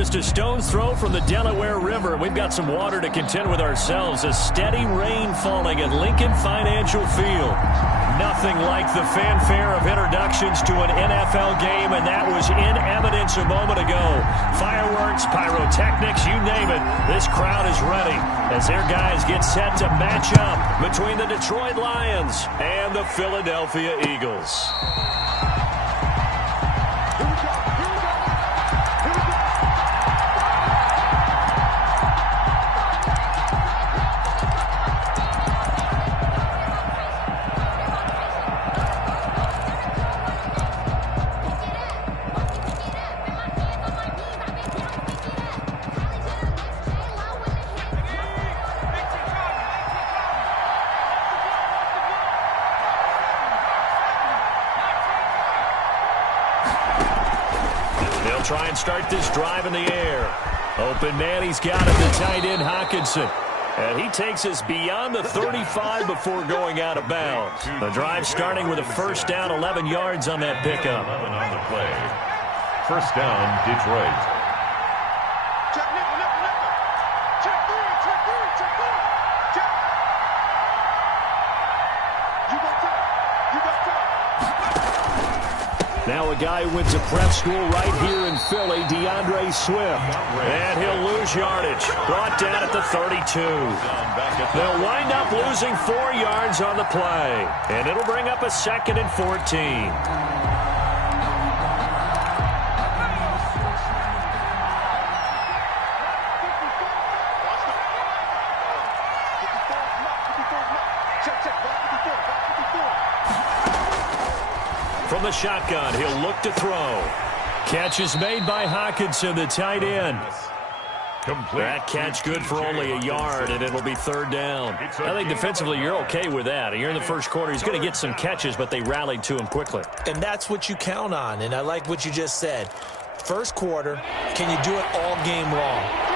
just a stone's throw from the Delaware River. We've got some water to contend with ourselves. A steady rain falling at Lincoln Financial Field. Nothing like the fanfare of introductions to an NFL game, and that was in evidence a moment ago. Fireworks, pyrotechnics, you name it. This crowd is ready as their guys get set to match up between the Detroit Lions and the Philadelphia Eagles. Try and start this drive in the air. Open man, he's got him, the tight end Hockenson. And he takes us beyond the 35 before going out of bounds. The drive starting with a first down, 11 yards on that pickup. 11 on the play. First down, Detroit. Now a guy who went to prep school right here in Philly, DeAndre Swift. And he'll lose yardage. Brought down at the 32. They'll wind up losing 4 yards on the play. And it'll bring up a 2nd and 14. From the shotgun, he'll look to throw. Catch is made by Hockenson, the tight end. That catch good for only a yard, and it'll be 3rd down. I think defensively you're okay with that. You're in the first quarter. He's going to get some catches, but they rallied to him quickly. And that's what you count on, and I like what you just said. First quarter, can you do it all game long?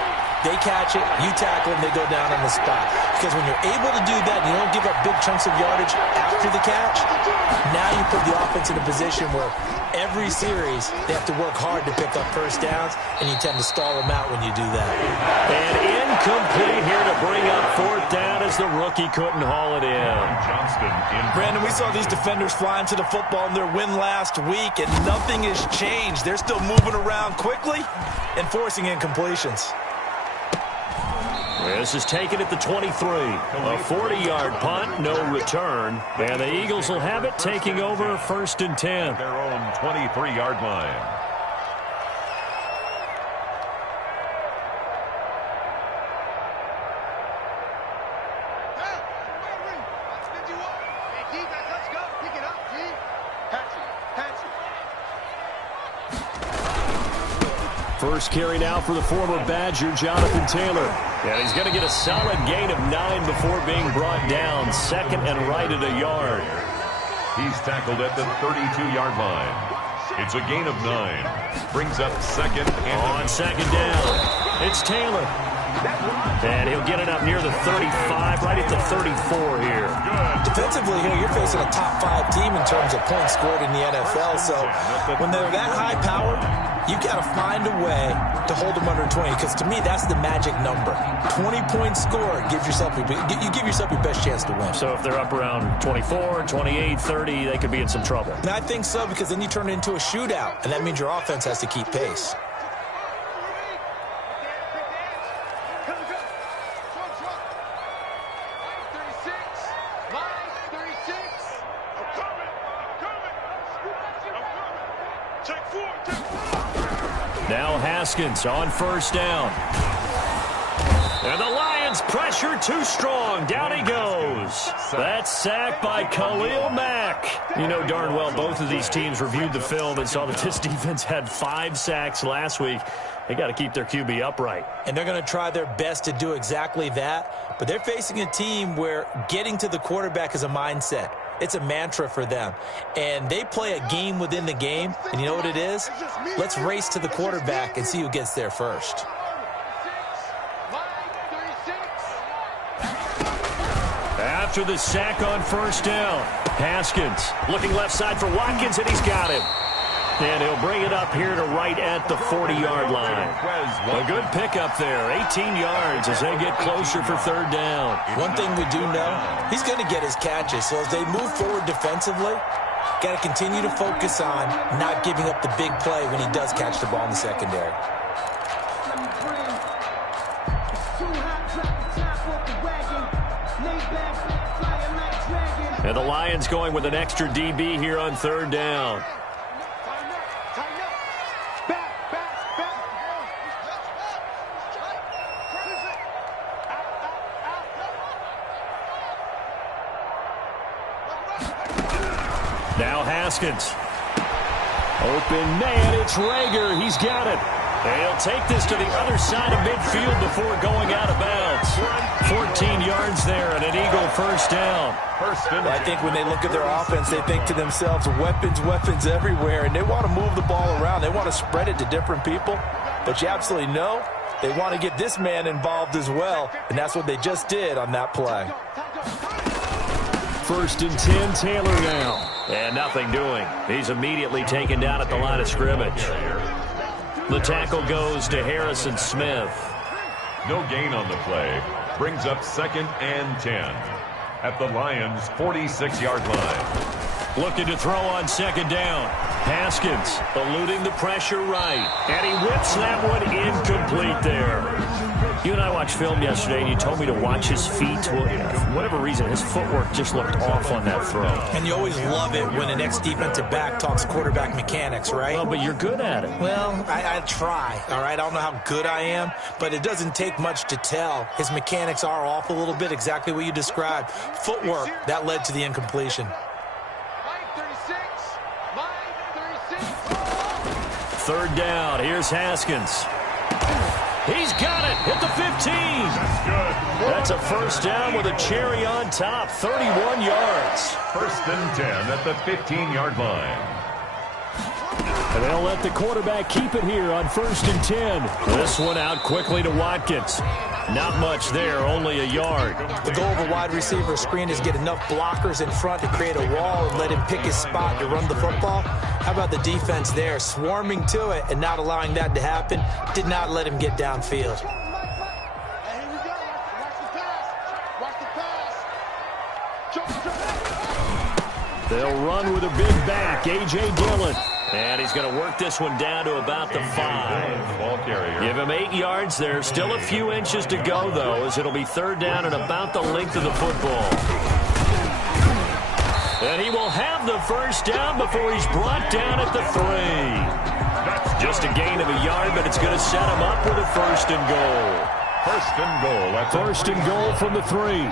They catch it, you tackle them, they go down on the spot. Because when you're able to do that and you don't give up big chunks of yardage after the catch, now you put the offense in a position where every series they have to work hard to pick up first downs, and you tend to stall them out when you do that. And incomplete here to bring up 4th down as the rookie couldn't haul it in. Brandon, we saw these defenders flying to the football in their win last week, and nothing has changed. They're still moving around quickly and forcing incompletions. This is taken at the 23. A 40-yard punt, no return. And the Eagles will have it, taking over 1st and 10. Their own 23-yard line. First carry now for the former Badger, Jonathan Taylor. And he's going to get a solid gain of 9 before being brought down. 2nd and right at a yard. He's tackled at the 32-yard line. It's a gain of 9. Brings up 2nd and on 2nd down. It's Taylor. And he'll get it up near the 35, right at the 34 here. Defensively here, you're facing a top 5 team in terms of points scored in the NFL. So when they're that high powered, you got to find a way to hold them under 20, because to me, that's the magic number. 20 points scored, you give yourself your best chance to win. So if they're up around 24, 28, 30, they could be in some trouble. And I think so, because then you turn it into a shootout, and that means your offense has to keep pace. Now Haskins on 1st down. And the Lions pressure too strong. Down he goes. That's sacked by Khalil Mack. You know darn well both of these teams reviewed the film and saw that this defense had 5 sacks last week. They got to keep their QB upright. And they're going to try their best to do exactly that. But they're facing a team where getting to the quarterback is a mindset. It's a mantra for them. And they play a game within the game. And you know what it is? Let's race to the quarterback and see who gets there first. After the sack on 1st down, Haskins looking left side for Watkins, and he's got him. And he'll bring it up here to right at the 40-yard line. A good pickup there, 18 yards as they get closer for third down. One thing we do know, he's going to get his catches. So as they move forward defensively, got to continue to focus on not giving up the big play when he does catch the ball in the secondary. And the Lions going with an extra DB here on third down. Now Haskins. Open man, it's Rager. He's got it. And he'll take this to the other side of midfield before going out of bounds. 14 yards there and an Eagle first down. Well, I think when they look at their offense, they think to themselves, weapons, weapons everywhere, and they want to move the ball around. They want to spread it to different people. But you absolutely know they want to get this man involved as well, and that's what they just did on that play. 1st and 10, Taylor now. And nothing doing. He's immediately taken down at the line of scrimmage. The tackle goes to Harrison Smith. No gain on the play. Brings up 2nd and 10 at the Lions' 46-yard line. Looking to throw on 2nd down. Haskins eluding the pressure right. And he whips that one incomplete there. You and I watched film yesterday, and you told me to watch his feet. Well, for whatever reason, his footwork just looked off on that throw. And you always love it when an ex-defensive back talks quarterback mechanics, right? Well, but you're good at it. Well, I try, all right? I don't know how good I am, but it doesn't take much to tell. His mechanics are off a little bit, exactly what you described. Footwork, that led to the incompletion. 3rd down. Here's Haskins. He's got it at the 15. That's good. That's a first down with a cherry on top. 31 yards. 1st and 10 at the 15-yard line. And they'll let the quarterback keep it here on 1st and 10. This one out quickly to Watkins. Not much there, only a yard. The goal of a wide receiver screen is get enough blockers in front to create a wall and let him pick his spot to run the football. How about the defense there, swarming to it and not allowing that to happen? Did not let him get downfield. They'll run with a big back, A.J. Dillon. And he's going to work this one down to about the 5. Ball carrier. Give him 8 yards there. Still a few inches to go, though, as it'll be 3rd down and about the length of the football. And he will have the first down before he's brought down at the 3. Just a gain of a yard, but it's going to set him up with a 1st and goal. 1st and goal. At 1st and goal from the 3.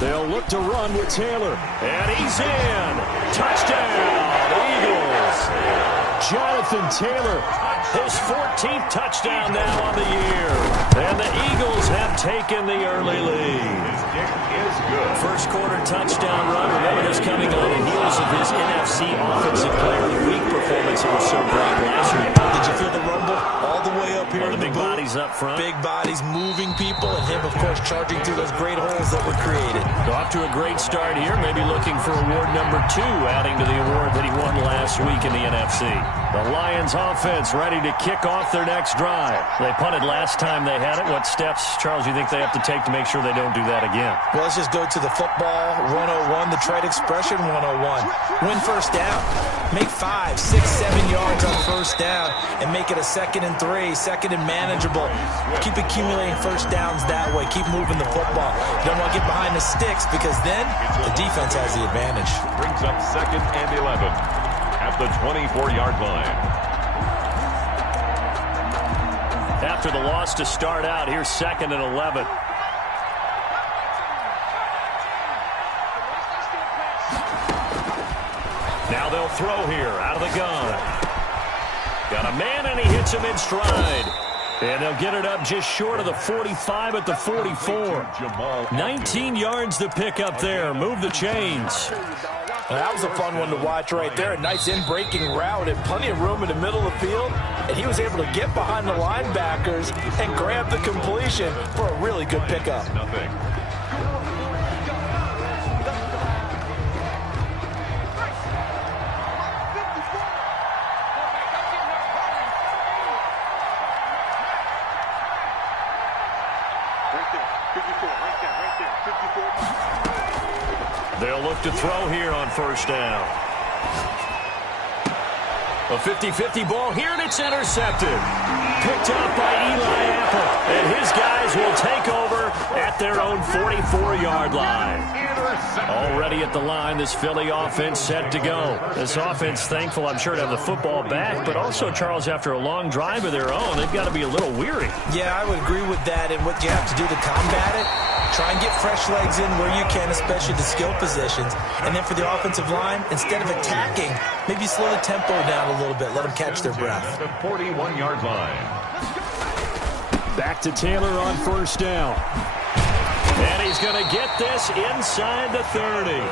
They'll look to run with Taylor. And he's in. Touchdown, Eagles. Jonathan Taylor, his 14th touchdown now on the year. And the Eagles have taken the early lead. His kick is good. First quarter touchdown run. Remember, this coming on the heels of his NFC Offensive Player of the Week performance. It was so great last week. Did you feel the rumble all the way up here? The big bodies up front. Big bodies moving people, and him, of course, charging through those great holes that were created. Off to a great start here, maybe looking for award number 2, adding to the award that he won last week in the NFC. The Lions offense ready to kick off their next drive. They punted last time they had it. What steps, Charles, you think they have to take to make sure they don't do that again? Well, let's just go to the football 101, the trade expression 101. Win first down. Make 5, 6, 7 yards on first down and make it a 2nd and 3, 2nd and manageable. Keep accumulating first downs that way. Keep moving the football. You don't want to get behind the sticks because then the defense has the advantage. Brings up 2nd and 11 at the 24-yard line. After the loss to start out, here's 2nd and 11. Now they'll throw here out of the gun. Got a man, and he hits him in stride. And they'll get it up just short of the 45 at the 44. 19 yards to pick up there. Move the chains. Well, that was a fun one to watch right there. A nice in-breaking route and plenty of room in the middle of the field. And he was able to get behind the linebackers and grab the completion for a really good pickup. Nothing. They'll look to throw here on first down. A 50-50 ball here, and it's intercepted. Picked up by Eli Apple, and his guys will take over at their own 44-yard line. Already at the line, this Philly offense set to go. This offense thankful, I'm sure, to have the football back, but also, Charles, after a long drive of their own, they've got to be a little weary. Yeah, I would agree with that, and what you have to do to combat it, try and get fresh legs in where you can, especially the skill positions. And then for the offensive line, instead of attacking, maybe slow the tempo down a little bit. Let them catch their breath. The 41-yard line. Back to Taylor on first down. And he's going to get this inside the 30.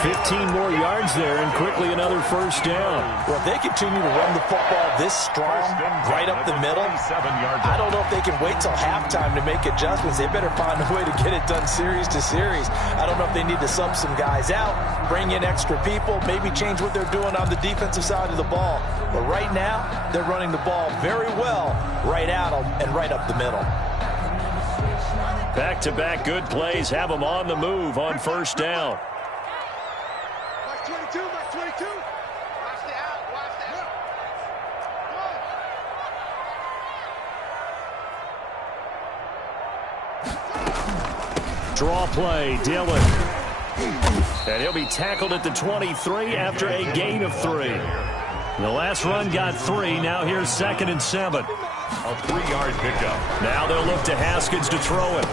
15 more yards there, and quickly another first down. Well, if they continue to run the football this strong, right up the middle, I don't know if they can wait till halftime to make adjustments. They better find a way to get it done series to series. I don't know if they need to sub some guys out, bring in extra people, maybe change what they're doing on the defensive side of the ball. But right now, they're running the ball very well right at them and right up the middle. Back-to-back good plays have them on the move on first down. Watch 22, watch 22. Watch the out, watch that. Draw play, Dillon. And he'll be tackled at the 23 after a gain of 3. The last run got 3. Now here's 2nd and 7. A 3-yard pickup. Now they'll look to Haskins to throw it.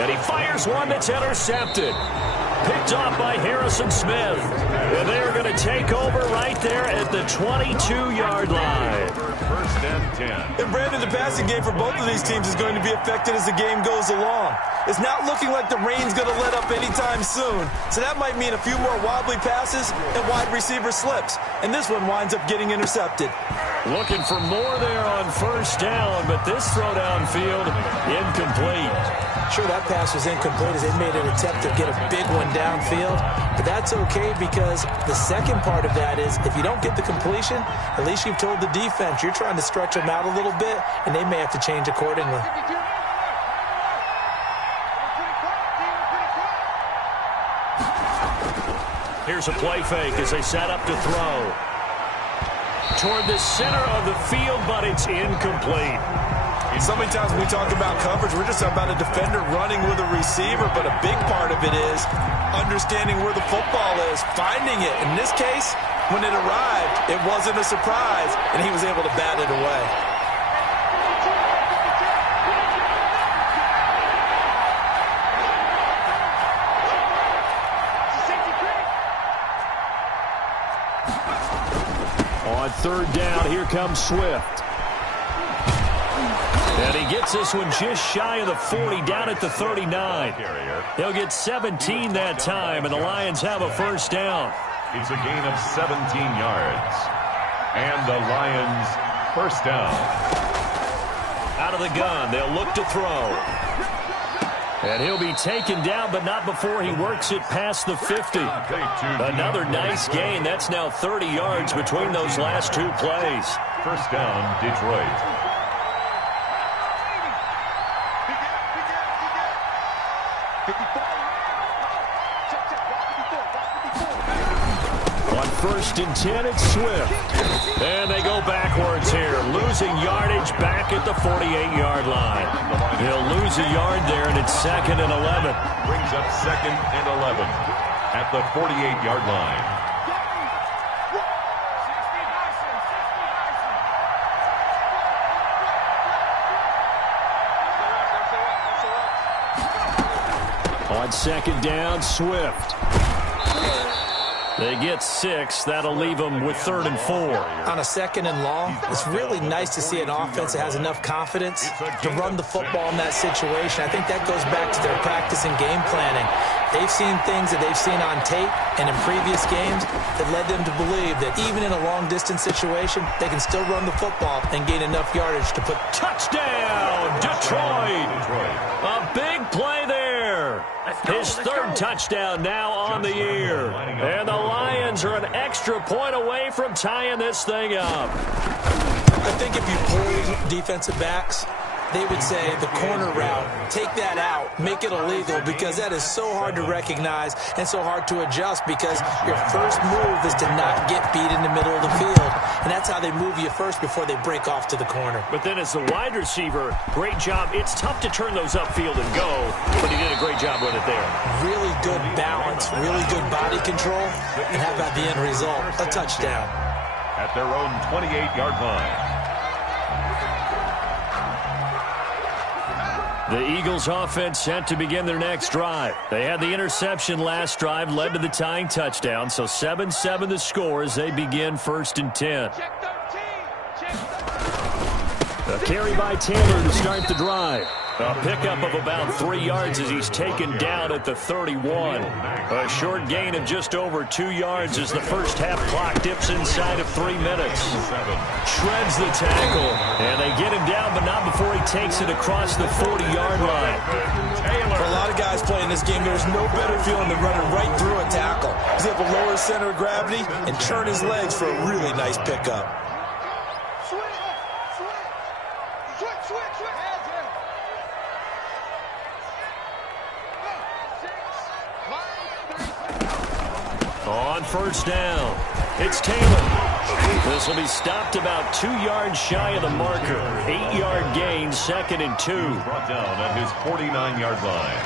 And he fires one that's intercepted. Picked off by Harrison Smith. And they're going to take over right there at the 22-yard line. First and 10. And Brandon, the passing game for both of these teams is going to be affected as the game goes along. It's not looking like the rain's going to let up anytime soon. So that might mean a few more wobbly passes and wide receiver slips. And this one winds up getting intercepted. Looking for more there on first down, but this throw downfield incomplete. Sure, that pass was incomplete as they made an attempt to get a big one downfield. But that's okay because the second part of that is if you don't get the completion, at least you've told the defense you're trying to stretch them out a little bit, and they may have to change accordingly. Here's a play fake as they set up to throw. Toward the center of the field, but it's incomplete. So many times when we talk about coverage, we're just talking about a defender running with a receiver, but a big part of it is understanding where the football is, finding it. In this case, when it arrived, it wasn't a surprise, and he was able to bat it away. On third down, here comes Swift. And he gets this one just shy of the 40, down at the 39. They'll get 17 that time, and the Lions have a first down. It's a gain of 17 yards. And the Lions first down. Out of the gun, they'll look to throw. And he'll be taken down, but not before he works it past the 50. Another nice gain. That's now 30 yards between those last two plays. First down, Detroit. On first and 10, it's Swift. And they go backwards here, losing yardage back at the 48-yard line. They'll lose a yard there, and it's 2nd and 11. Brings up 2nd and 11 at the 48-yard line. On second down, Swift. They get 6. That'll leave them with 3rd and 4. On a 2nd and long, it's really nice to see an offense that has enough confidence to run the football in that situation. I think that goes back to their practice and game planning. They've seen things that they've seen on tape and in previous games that led them to believe that even in a long-distance situation, they can still run the football and gain enough yardage to put touchdown, Detroit. A big play there. His 3rd touchdown now on the year. And the Lions are an extra point away from tying this thing up. I think if you pull defensive backs, they would say the corner route, take that out, make it illegal, because that is so hard to recognize and so hard to adjust, because your first move is to not get beat in the middle of the field. And that's how they move you first before they break off to the corner. But then as the wide receiver, great job. It's tough to turn those upfield and go, but he did a great job with it there. Really good balance, really good body control, and how about the end result? A touchdown. At their own 28-yard line. The Eagles offense set to begin their next drive. They had the interception last drive, led to the tying touchdown, so 7-7 the score as they begin 1st and 10. A carry by Taylor to start the drive. A pickup of about 3 yards as he's taken down at the 31. A short gain of just over 2 yards as the first half clock dips inside of 3 minutes. Shreds the tackle, and they get him down, but not before he takes it across the 40-yard line. For a lot of guys playing this game, there's no better feeling than running right through a tackle. He's able to lower his center of gravity and turn his legs for a really nice pickup. On first down, it's Taylor. This will be stopped about 2 yards shy of the marker. 8-yard gain, 2nd and 2. Brought down at his 49-yard line.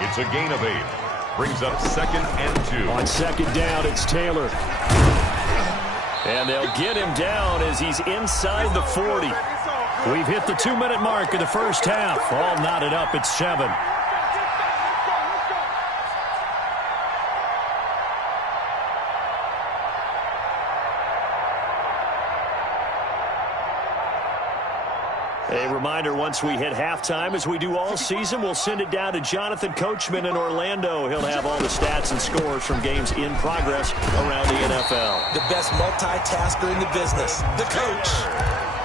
It's a gain of 8. Brings up 2nd and 2. On 2nd down, it's Taylor. And they'll get him down as he's inside the 40. We've hit the 2-minute mark of the first half. All knotted up at 7. A reminder, once we hit halftime, as we do all season, we'll send it down to Jonathan Coachman in Orlando. He'll have all the stats and scores from games in progress around the NFL. The best multitasker in the business, the coach.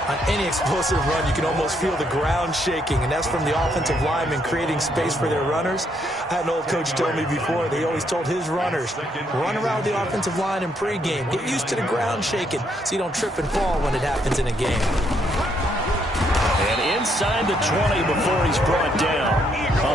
On any explosive run, you can almost feel the ground shaking, and that's from the offensive linemen creating space for their runners. I had an old coach tell me before, they always told his runners, run around the offensive line in pregame. Get used to the ground shaking so you don't trip and fall when it happens in a game. And inside the 20 before he's brought down.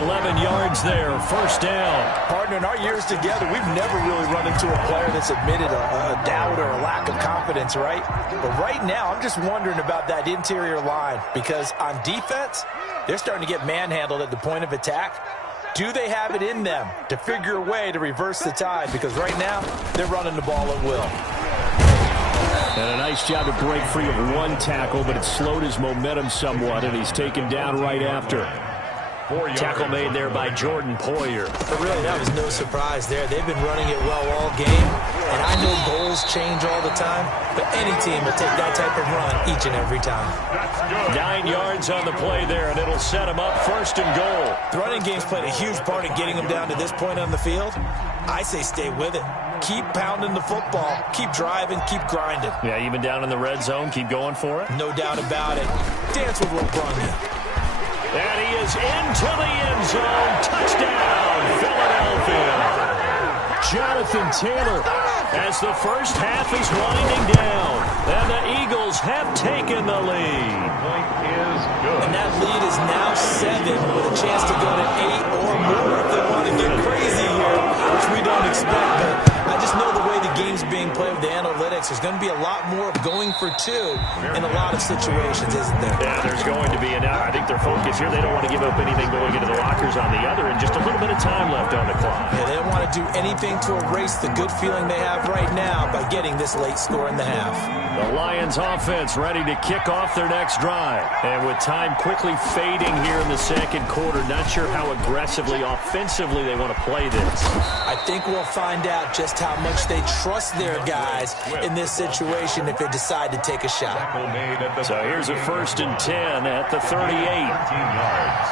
11 yards there, first down. Partner, in our years together, we've never really run into a player that's admitted a doubt or a lack of confidence, right? But right now, I'm just wondering about that interior line, because on defense, they're starting to get manhandled at the point of attack. Do they have it in them to figure a way to reverse the tide? Because right now, they're running the ball at will. And a nice job to break free of one tackle, but it slowed his momentum somewhat, and he's taken down right after. Tackle made there by Jordan Poyer. But really, that was no surprise there. They've been running it well all game, and I know goals change all the time, but any team will take that type of run each and every time. 9 yards on the play there, and it'll set him up first and goal. The running game's played a huge part in getting them down to this point on the field. I say stay with it. Keep pounding the football. Keep driving. Keep grinding. Yeah, even down in the red zone, keep going for it. No doubt about it. Dance with what brung you. And he is into the end zone. Touchdown, Philadelphia. Jonathan Taylor, as the first half is winding down, and the Eagles have taken the lead. Point is good. And that lead is now 7 with a chance to go to 8 or more if they want to get crazy here, which we don't expect. But I just know the way the game's being played with the analytics, there's going to be a lot more of going for 2 in a lot of situations, isn't there? Yeah, there's going to be. And I think their focus here, they don't want to give up anything going into the lockers on the other, and just a little bit of time left on the clock. Yeah, they don't want to do anything to erase the good feeling they have right now by getting this late score in the half. The Lions offense ready to kick off their next drive. And with time quickly fading here in the second quarter, not sure how aggressively, offensively they want to play this. I think we'll find out just how much they trust their guys in this situation if they decide to take a shot. So here's a 1st and 10 at the 38. 13 yards.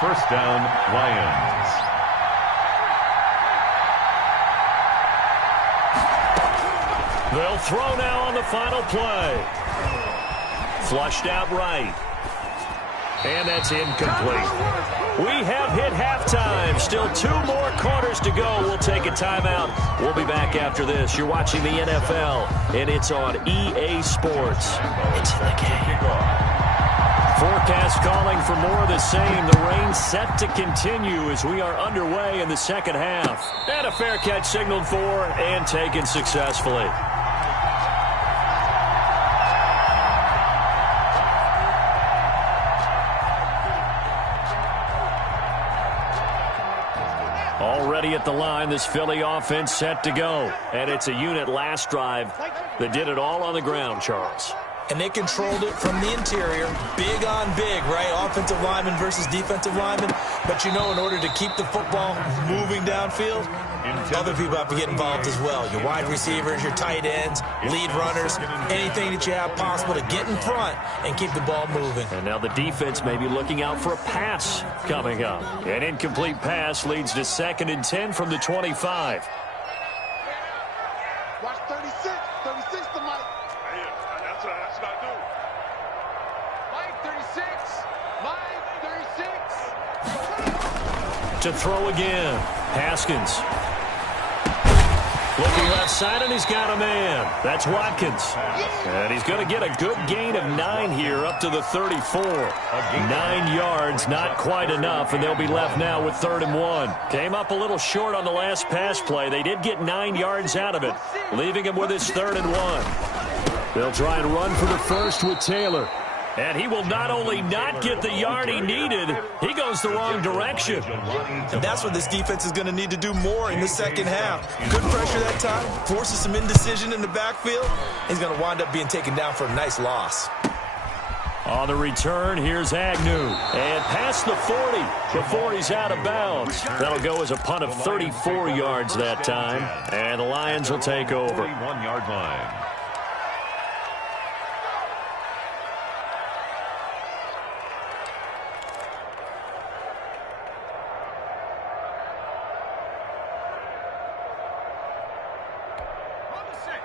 First down, Lions. They'll throw now on the final play. Flushed out right. And that's incomplete. We have hit halftime. Still 2 more quarters to go. We'll take a timeout. We'll be back after this. You're watching the NFL, and it's on EA Sports. It's in the game. Forecast calling for more of the same. The rain set to continue as we are underway in the second half. And a fair catch signaled for and taken successfully. Already at the line, this Philly offense set to go. And it's a unit last drive that did it all on the ground, Charles. And they controlled it from the interior, big on big, right? Offensive lineman versus defensive lineman. But, you know, in order to keep the football moving downfield, other people have to get involved as well. Your wide receivers, your tight ends, lead runners, anything that you have possible to get in front and keep the ball moving. And now the defense may be looking out for a pass coming up. An incomplete pass leads to 2nd and 10 from the 25. Watch 36. 36 to Mike. That's what I do. Mike 36. Mike 36. To throw again. Haskins. Looking left side, and he's got a man. That's Watkins. And he's going to get a good gain of 9 here up to the 34. 9 yards, not quite enough, and they'll be left now with 3rd and 1. Came up a little short on the last pass play. They did get 9 yards out of it, leaving him with his 3rd and 1. They'll try and run for the first with Taylor. And he will not only not get the yard he needed, he goes the wrong direction. And that's what this defense is going to need to do more in the second half. Good pressure that time, forces some indecision in the backfield. He's going to wind up being taken down for a nice loss. On the return, here's Agnew. And past the 40 before he's out of bounds. That'll go as a punt of 34 yards that time. And the Lions will take over. 41-yard line.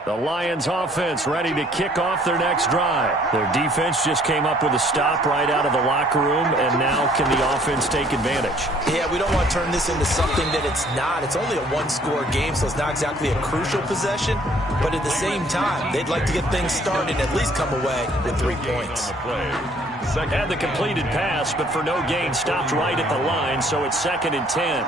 The Lions offense ready to kick off their next drive. Their defense just came up with a stop right out of the locker room, and now can the offense take advantage? Yeah, we don't want to turn this into something that it's not. It's only a one-score game, so it's not exactly a crucial possession. But at the same time, they'd like to get things started and at least come away with 3 points. Had the completed pass, but for no gain, stopped right at the line, so it's 2nd and 10.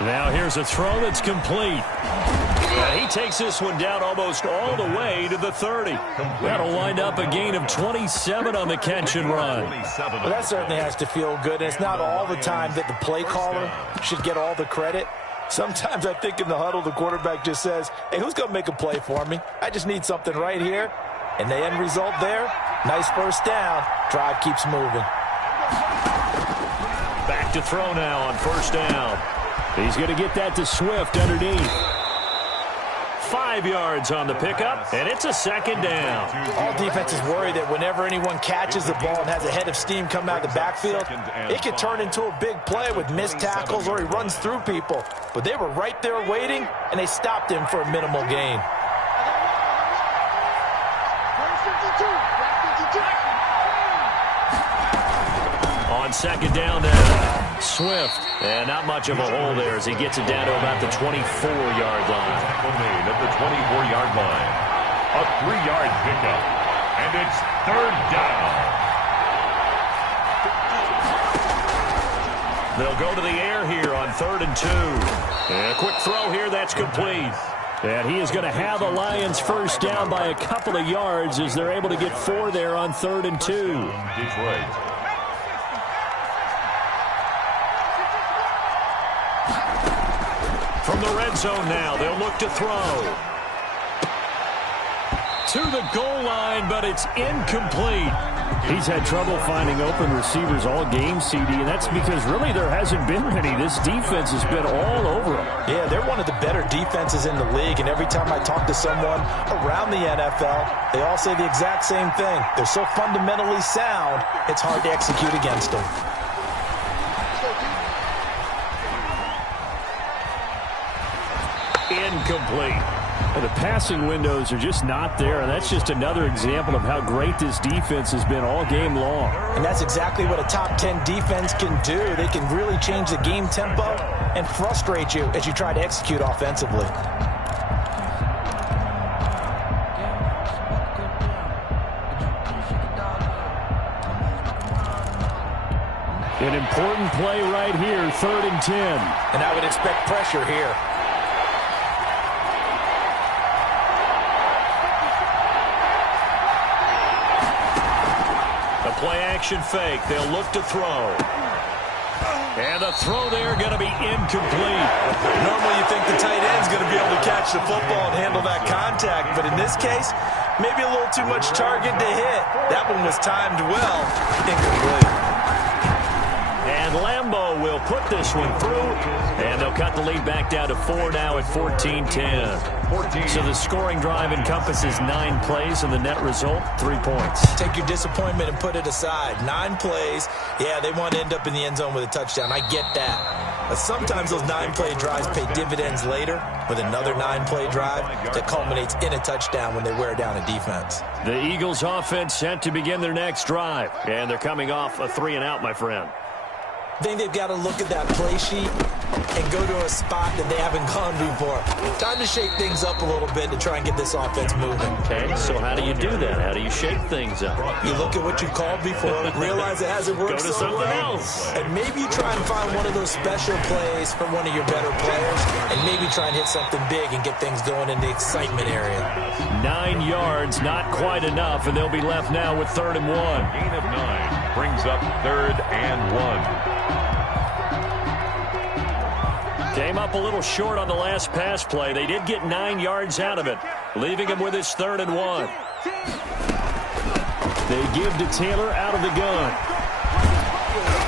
Now here's a throw that's complete. And he takes this one down almost all the way to the 30. That'll wind up a gain of 27 on the catch and run. Well, that certainly has to feel good. And it's not all the time that the play caller should get all the credit. Sometimes I think in the huddle, the quarterback just says, hey, who's going to make a play for me? I just need something right here. And the end result there, nice first down. Drive keeps moving. Back to throw now on first down. He's going to get that to Swift underneath. 5 yards on the pickup, and it's a 2nd down. All defenses worry that whenever anyone catches the ball and has a head of steam come out of the backfield, it could turn into a big play with missed tackles or he runs through people. But they were right there waiting, and they stopped him for a minimal gain. On 2nd down now. Swift, and not much of a hole there as he gets it down to about the 24-yard line. Made at the 24-yard line. A 3-yard pickup, and it's 3rd down. They'll go to the air here on 3rd and 2. And a quick throw here, that's complete. And he is going to have the Lions first down by a couple of yards as they're able to get 4 there on 3rd and 2. Detroit. From the red zone now, they'll look to throw. To the goal line, but it's incomplete. He's had trouble finding open receivers all game, CD, and that's because really there hasn't been many. This defense has been all over them. Yeah, they're one of the better defenses in the league, and every time I talk to someone around the NFL, they all say the exact same thing. They're so fundamentally sound, it's hard to execute against them. Incomplete. And the passing windows are just not there, and that's just another example of how great this defense has been all game long. And that's exactly what a top 10 defense can do. They can really change the game tempo and frustrate you as you try to execute offensively. An important play right here, 3rd and 10. And I would expect pressure here. The play-action fake. They'll look to throw. And the throw there going to be incomplete. Normally you think the tight end's going to be able to catch the football and handle that contact, but in this case, maybe a little too much target to hit. That one was timed well. Incomplete. And Lambeau will put this one through, and they'll cut the lead back down to 4 now at 14-10. So the scoring drive encompasses 9 plays, and the net result, 3 points. Take your disappointment and put it aside. 9 plays, yeah, they want to end up in the end zone with a touchdown. I get that. But sometimes those 9-play drives pay dividends later with another 9-play drive that culminates in a touchdown when they wear down a defense. The Eagles offense set to begin their next drive, and they're coming off a 3-and-out, my friend. I think they've got to look at that play sheet and go to a spot that they haven't gone before. Time to shake things up a little bit to try and get this offense moving. Okay, so how do you do that? How do you shake things up? You look at what you called before, realize it hasn't worked Go to so something well, else. and maybe you try and find one of those special plays from one of your better players, and maybe try and hit something big and get things going in the excitement area. 9 yards, not quite enough, and they'll be left now with 3rd and 1. Gain of 9 brings up 3rd and 1. Came up a little short on the last pass play. They did get 9 yards out of it, leaving him with his 3rd and 1. They give to Taylor out of the gun.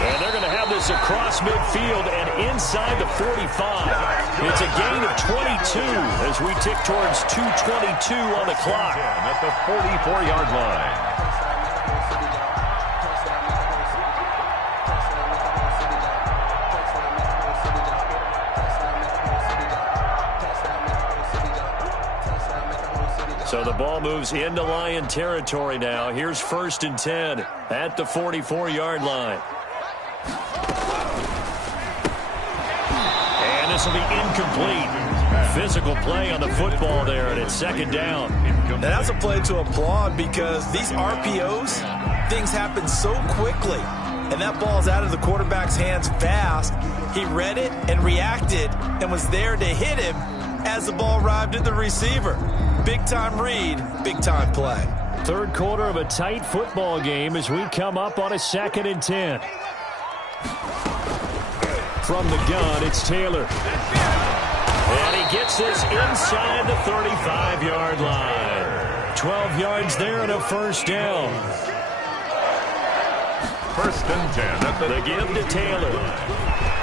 And they're going to have this across midfield and inside the 45. It's a gain of 22 as we tick towards 2:22 on the clock. At the 44-yard line. So the ball moves into Lion territory now. Here's 1st and 10 at the 44-yard line. And this will be incomplete. Physical play on the football there, and it's 2nd down. Now that's a play to applaud because these RPOs, things happen so quickly. And that ball's out of the quarterback's hands fast. He read it and reacted and was there to hit him as the ball arrived at the receiver. Big-time read, big-time play. 3rd quarter of a tight football game as we come up on a 2nd and 10. From the gun, it's Taylor. And he gets this inside the 35-yard line. 12 yards there and a 1st down. 1st and 10 at the give to Taylor.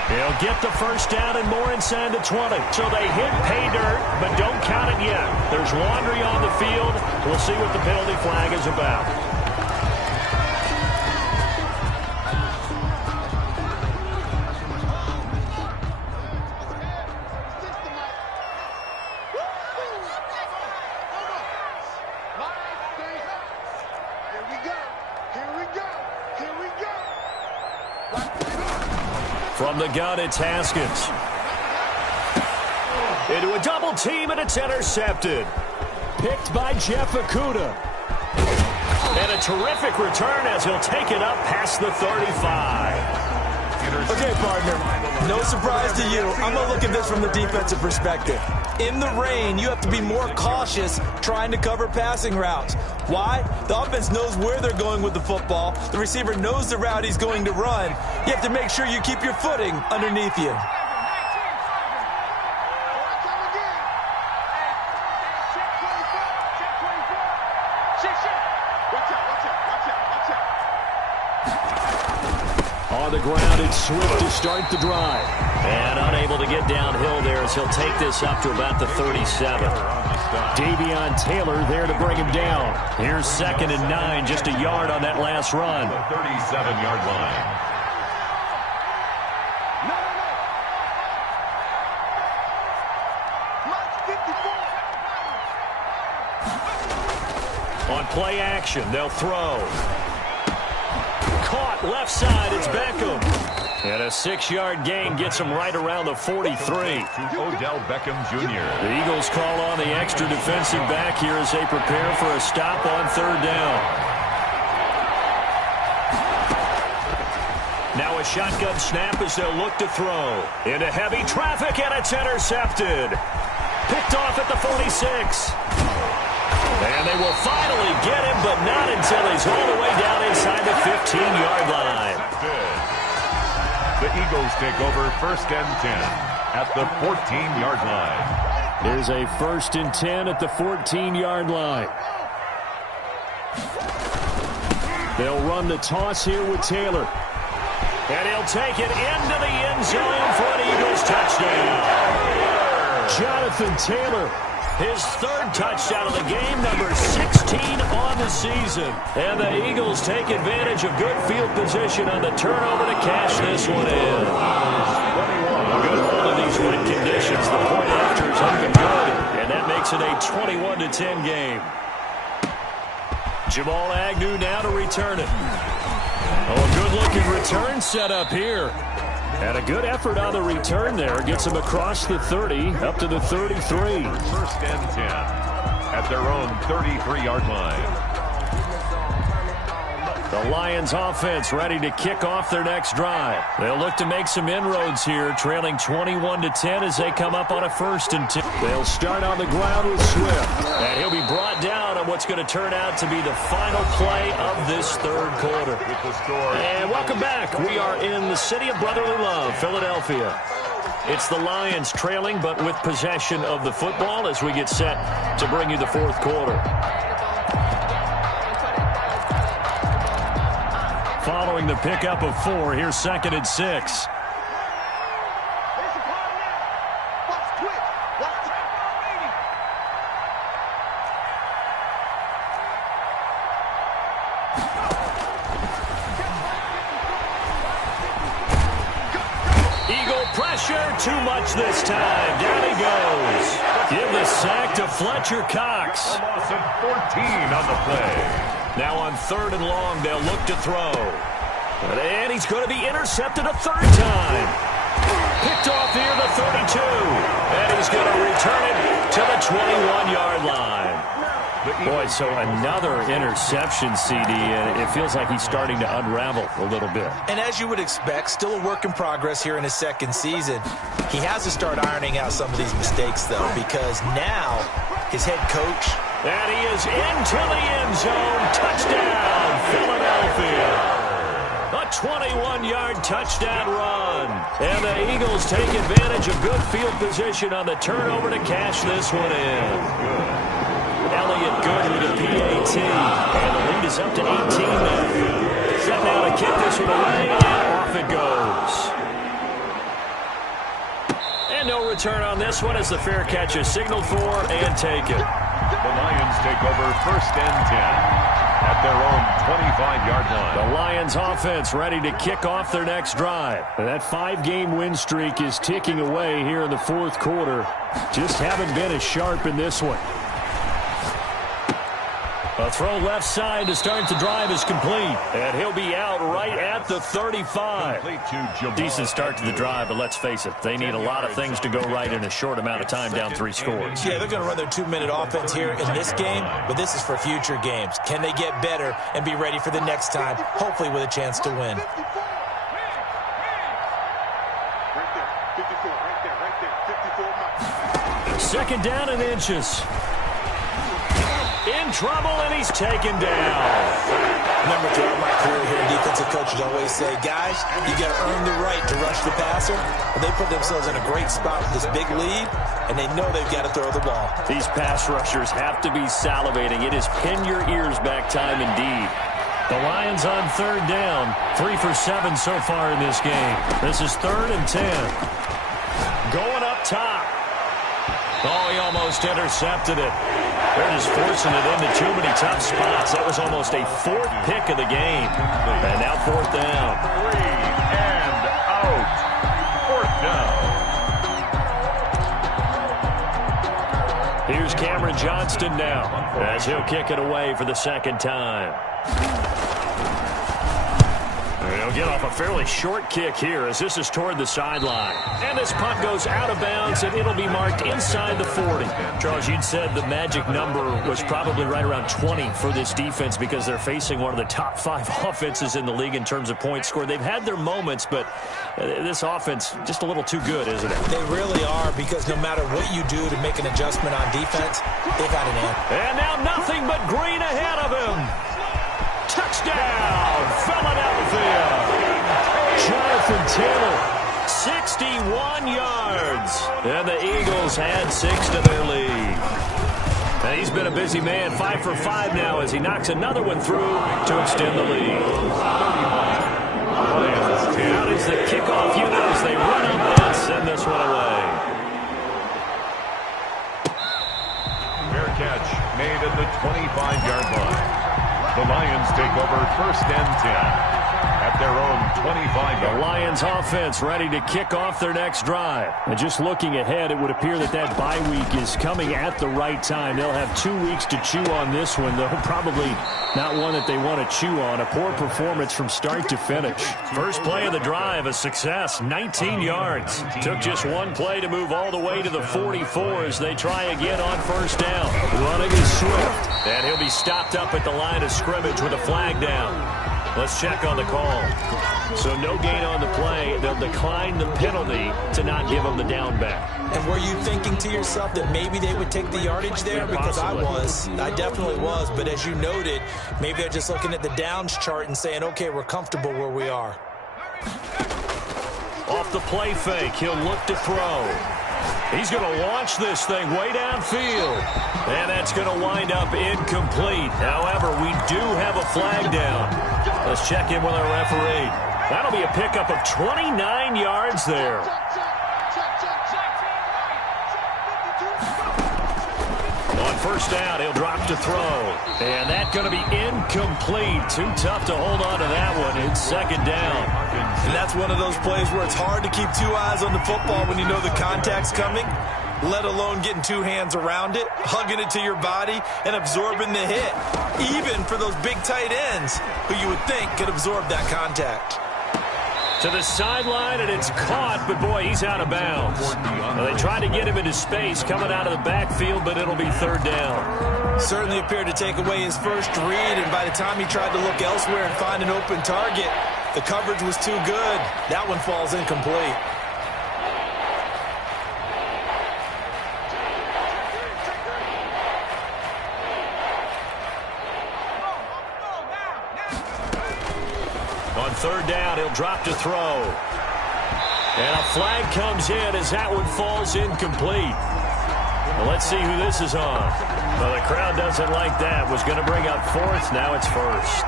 He'll get the 1st down and more inside the 20. So they hit pay dirt, but don't count it yet. There's laundry on the field. We'll see what the penalty flag is about. From the gun, it's Haskins. Into a double team, and it's intercepted. Picked by Jeff Okudah. And a terrific return as he'll take it up past the 35. Okay, partner, no surprise to you. I'm going to look at this from the defensive perspective. In the rain, you have to be more cautious trying to cover passing routes. Why? The offense knows where they're going with the football. The receiver knows the route he's going to run. You have to make sure you keep your footing underneath you. On the ground, it's Swift to start the drive. And unable to get downhill there as he'll take this up to about the 37. Davion Taylor there to bring him down. Here's 2nd and 9, just a yard on that last run. The 37-yard line. On play action, they'll throw. Caught left side, it's Beckham. And a 6-yard gain gets him right around the 43. To Odell Beckham Jr. The Eagles call on the extra defensive back here as they prepare for a stop on third down. Now a shotgun snap as they'll look to throw. Into heavy traffic, and it's intercepted. Picked off at the 46. And they will finally get him, but not until he's all the way down inside the 15-yard line. The Eagles take over 1st and 10 at the 14-yard line. There's a 1st and 10 at the 14-yard line. They'll run the toss here with Taylor. And he'll take it into the end zone for an Eagles touchdown. Jonathan Taylor, his 3rd touchdown of the game, number 16 on the season. And the Eagles take advantage of good field position on the turnover to cash this one in. Good hold of these wet conditions. The point after is looking good, and that makes it a 21-10 game. Jamal Agnew now to return it. Oh, a good-looking return set up here. And a good effort on the return there. Gets him across the 30, up to the 33. 1st and 10 at their own 33-yard line. The Lions offense ready to kick off their next drive. They'll look to make some inroads here, trailing 21-10 as they come up on a 1st and 10. They'll start on the ground with Swift. And he'll be brought down on what's going to turn out to be the final play of this 3rd quarter. And welcome back. We are in the city of brotherly love, Philadelphia. It's the Lions trailing, but with possession of the football as we get set to bring you the 4th quarter. Following the pickup of 4, here's 2nd and 6. Eagle pressure, too much this time. Down he goes. Give the sack to Fletcher Cox. A loss of 14 on the play. Now on 3rd and long, they'll look to throw. And he's going to be intercepted a 3rd time. Picked off near the 32. And he's going to return it to the 21-yard line. Boy, so another interception, CD, and it feels like he's starting to unravel a little bit. And as you would expect, still a work in progress here in his 2nd season. He has to start ironing out some of these mistakes, though, because now his head coach... And he is into the end zone. Touchdown, Philadelphia. A 21-yard touchdown run. And the Eagles take advantage of good field position on the turnover to cash this one in. Elliott good with a PAT. And the lead is up to 18 now. Set now to kick this one away, and off it goes. And no return on this one as the fair catch is signaled for and taken. The Lions take over 1st and 10 at their own 25-yard line. The Lions offense ready to kick off their next drive. And that 5-game win streak is ticking away here in the 4th quarter. Just haven't been as sharp in this one. A throw left side to start the drive is complete. And he'll be out right at the 35. Decent start to the drive, but let's face it, they need a lot of things to go right in a short amount of time down 3 scores. Yeah, they're going to run their 2-minute offense here in this game, but this is for future games. Can they get better and be ready for the next time, hopefully with a chance to win? Right there, 54, 2nd down and inches. In trouble, and he's taken down. Remember, throughout my career here, defensive coaches always say, guys, you got to earn the right to rush the passer. But they put themselves in a great spot with this big lead, and they know they've got to throw the ball. These pass rushers have to be salivating. It is pin your ears back time indeed. The Lions on 3rd down. 3 for 7 so far in this game. This is 3rd and 10. Going up top. Oh, he almost intercepted it. They're just forcing it into too many tough spots. That was almost a 4th pick of the game. And now 4th down. 3 and out. 4th down. Here's Cameron Johnston now as he'll kick it away for the second time. And he'll get off a fairly short kick here as this is toward the sideline. And this punt goes out of bounds, and it'll be marked inside the 40. Charles, you'd said the magic number was probably right around 20 for this defense because they're facing one of the top 5 offenses in the league in terms of points scored. They've had their moments, but this offense just a little too good, isn't it? They really are, because no matter what you do to make an adjustment on defense, they got an end. And now nothing but green ahead of him. Touchdown, Philadelphia. Jonathan Taylor, 61 yards. And the Eagles had 6 to their lead. And he's been a busy man, 5 for 5 now as he knocks another one through to extend the lead. Out is the kickoff unit as they run up and send this one away. Fair catch made at the 25-yard line. The Lions take over first and 10 at their own 25-yard. The Lions offense ready to kick off their next drive. And just looking ahead, it would appear that bye week is coming at the right time. They'll have 2 weeks to chew on this one, though probably not one that they want to chew on. A poor performance from start to finish. First play of the drive, a success, 19 yards. Took just one play to move all the way to the 44 as they try again on first down. Running is Swift, and he'll be stopped up at the line of scrimmage with a flag down. Let's check on the call. So no gain on the play. They'll decline the penalty to not give them the down back. And were you thinking to yourself that maybe they would take the yardage there? Because I was. I definitely was. But as you noted, maybe they're just looking at the downs chart and saying, okay, we're comfortable where we are. Off the play fake, he'll look to throw. He's going to launch this thing way downfield. And that's going to wind up incomplete. However, we do have a flag down. Let's check in with our referee. That'll be a pickup of 29 yards there. On first down, he'll drop to throw. And that's going to be incomplete. Too tough to hold on to that one. It's second down. And that's one of those plays where it's hard to keep 2 eyes on the football when you know the contact's coming, let alone getting 2 hands around it, hugging it to your body, and absorbing the hit. Even for those big tight ends who you would think could absorb that contact. To the sideline, and it's caught, but boy, he's out of bounds. Well, they tried to get him into space coming out of the backfield, but it'll be third down. Certainly appeared to take away his first read, and by the time he tried to look elsewhere and find an open target, the coverage was too good. That one falls incomplete. On third down, he'll drop to throw. And a flag comes in as that one falls incomplete. Well, let's see who this is on. Well, the crowd doesn't like that. Was going to bring up fourth. Now it's first.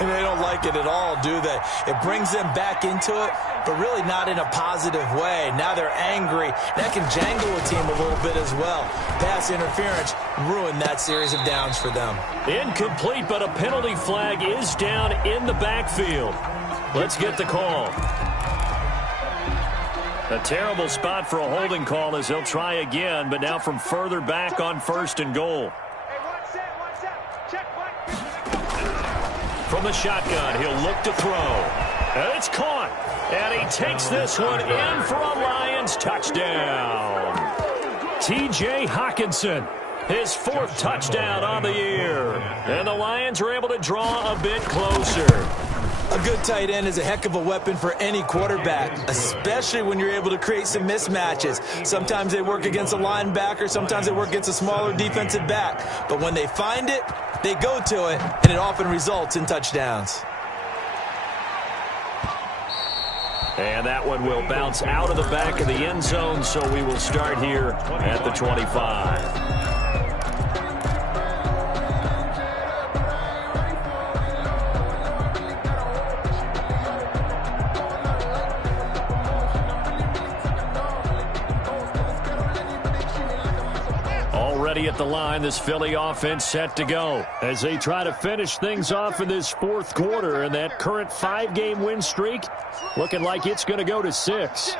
They don't like it at all, do they? It brings them back into it, but really not in a positive way. Now they're angry. That can jangle a team a little bit as well. Pass interference ruined that series of downs for them. Incomplete, but a penalty flag is down in the backfield. Let's get the call. A terrible spot for a holding call as they'll try again, but now from further back on first and goal. From the shotgun, he'll look to throw. And it's caught. And he takes this one in for a Lions touchdown. T.J. Hockenson, his 4th touchdown on the year. And the Lions are able to draw a bit closer. A good tight end is a heck of a weapon for any quarterback, especially when you're able to create some mismatches. Sometimes they work against a linebacker, sometimes they work against a smaller defensive back. But when they find it, they go to it, and it often results in touchdowns. And that one will bounce out of the back of the end zone, so we will start here at the 25. At the line, this Philly offense set to go as they try to finish things off in this 4th quarter, and that current 5-game win streak looking like it's going to go to 6.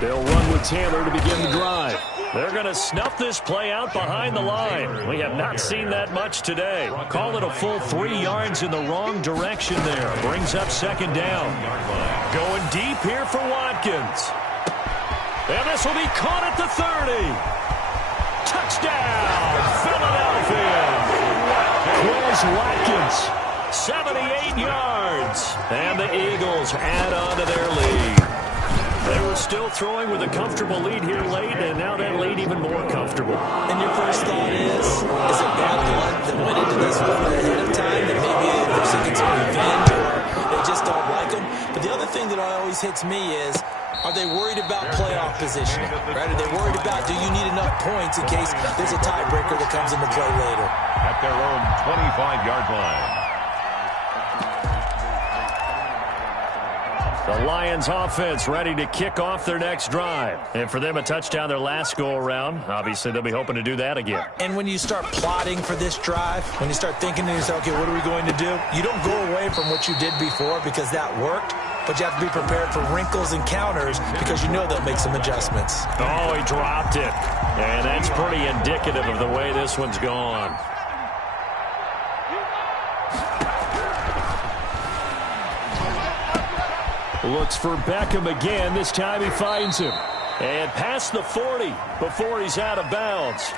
They'll run with Taylor to begin the drive. They're going to snuff this play out behind the line. We have not seen that much today. Call it a full 3 yards in the wrong direction there. Brings up second down. Going deep here for Watkins. And this will be caught at the 30. Touchdown, Philadelphia. Quez Watkins, 78 yards. And the Eagles add on to their lead. They were still throwing with a comfortable lead here late, and now that lead even more comfortable. And your first thought is it bad blood that went into this one ahead of time, that maybe they're seeking some revenge or they just don't like them? But the other thing that always hits me is, are they worried about playoff positioning? Right? Are they worried about, do you need enough points in case there's a tiebreaker that comes into play later? At their own 25-yard line. The Lions offense ready to kick off their next drive. And for them, a touchdown their last go-around. Obviously, they'll be hoping to do that again. And when you start plotting for this drive, when you start thinking to yourself, okay, what are we going to do? You don't go away from what you did before because that worked, but you have to be prepared for wrinkles and counters because you know they'll make some adjustments. Oh, he dropped it. And that's pretty indicative of the way this one's gone. Looks for Beckham again. This time he finds him. And past the 40 before he's out of bounds.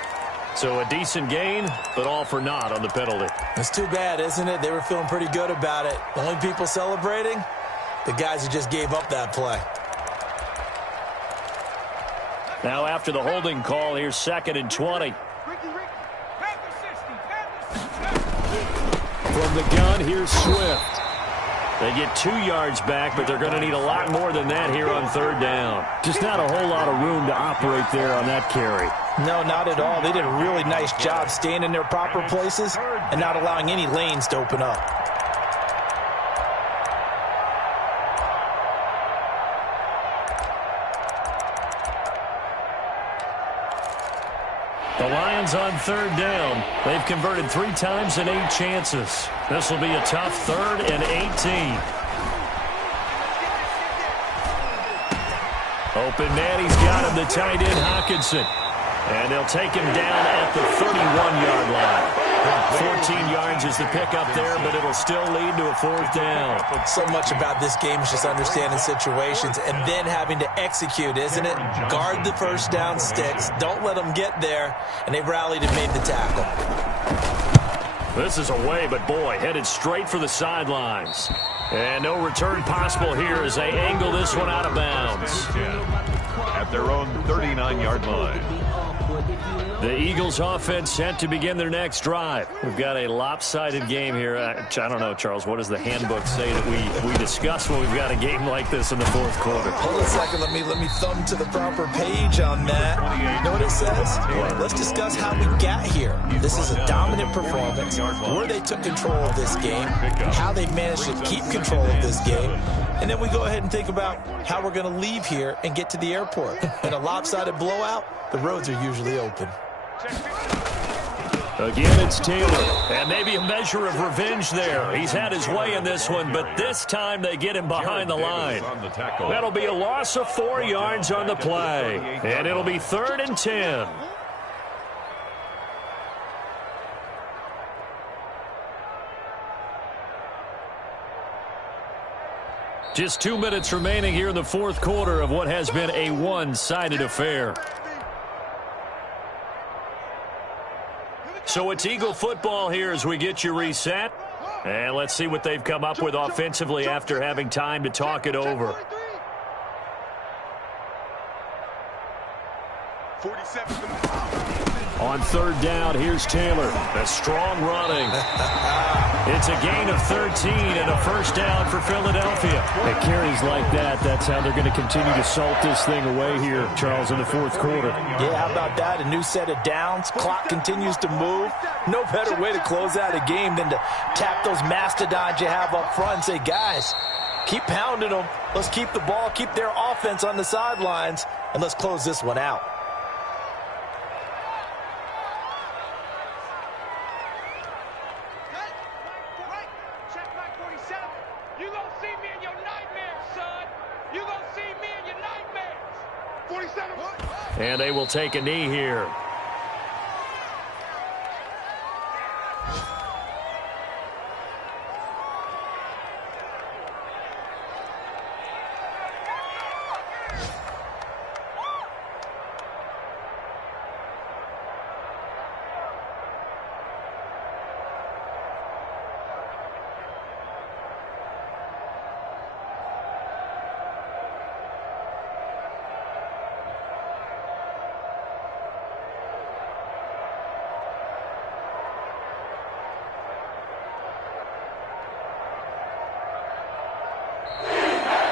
So a decent gain, but all for naught on the penalty. It's too bad, isn't it? They were feeling pretty good about it. The only people celebrating, the guys who just gave up that play. Now after the holding call, here's 2nd and 20. From the gun, here's Swift. They get 2 yards back, but they're going to need a lot more than that here on 3rd down. Just not a whole lot of room to operate there on that carry. No, not at all. They did a really nice job staying in their proper places and not allowing any lanes to open up. The Lions on 3rd down. They've converted 3 times in 8 chances. This will be a tough 3rd and 18. Open man, he's got him, the tight end Hockenson. And they'll take him down at the 31-yard line. 14 yards is the pickup there, but it'll still lead to a 4th down. So much about this game is just understanding situations and then having to execute, isn't it? Guard the first down sticks. Don't let them get there. And they've rallied and made the tackle. This is away, but boy, headed straight for the sidelines. And no return possible here as they angle this one out of bounds. At their own 39-yard line. The Eagles offense set to begin their next drive. We've got a lopsided game here. I don't know, Charles, what does the handbook say that we discuss when we've got a game like this in the 4th quarter? Hold on a second. Let me thumb to the proper page on that. You know what it says? Let's discuss how we got here. This is a dominant performance, where they took control of this game, how they managed to keep control of this game, and then we go ahead and think about how we're going to leave here and get to the airport. In a lopsided blowout, the roads are usually open. Again, it's Taylor. And maybe a measure of revenge there. He's had his way in this one, but this time they get him behind the line. That'll be a loss of 4 yards on the play. And it'll be 3rd and 10. Just 2 minutes remaining here in the 4th quarter of what has been a one-sided affair. So it's Eagle football here as we get you reset. And let's see what they've come up with offensively after having time to talk it over. 47. On 3rd down, here's Taylor. A strong running. It's a gain of 13 and a 1st down for Philadelphia. At carries like that, that's how they're going to continue to salt this thing away here, Charles, in the 4th quarter. Yeah, how about that? A new set of downs. Clock continues to move. No better way to close out a game than to tap those mastodons you have up front and say, guys, keep pounding them. Let's keep the ball, keep their offense on the sidelines, and let's close this one out. And they will take a knee here.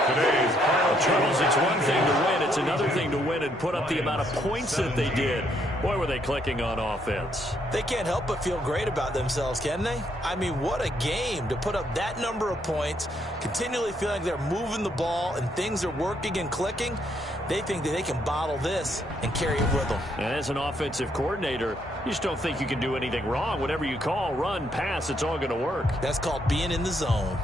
Today's final Charles, it's one thing to win. It's another thing to win and put up the amount of points that they did. Boy, were they clicking on offense. They can't help but feel great about themselves, can they? I mean, what a game to put up that number of points, continually feeling like they're moving the ball and things are working and clicking. They think that they can bottle this and carry it with them. And as an offensive coordinator, you just don't think you can do anything wrong. Whatever you call, run, pass, it's all going to work. That's called being in the zone.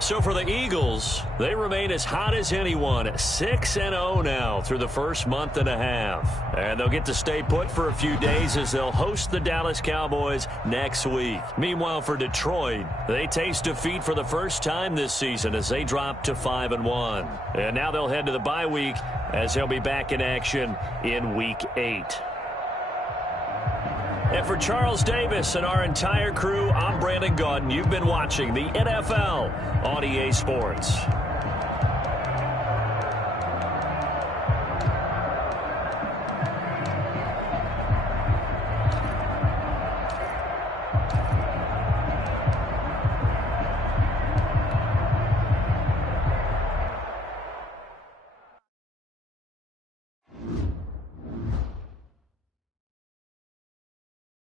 So for the Eagles, they remain as hot as anyone, 6-0 now through the first month and a half. And they'll get to stay put for a few days as they'll host the Dallas Cowboys next week. Meanwhile, for Detroit, they taste defeat for the first time this season as they drop to 5-1. And now they'll head to the bye week as they'll be back in action in Week 8. And for Charles Davis and our entire crew, I'm Brandon Gaudin. You've been watching the NFL on EA Sports.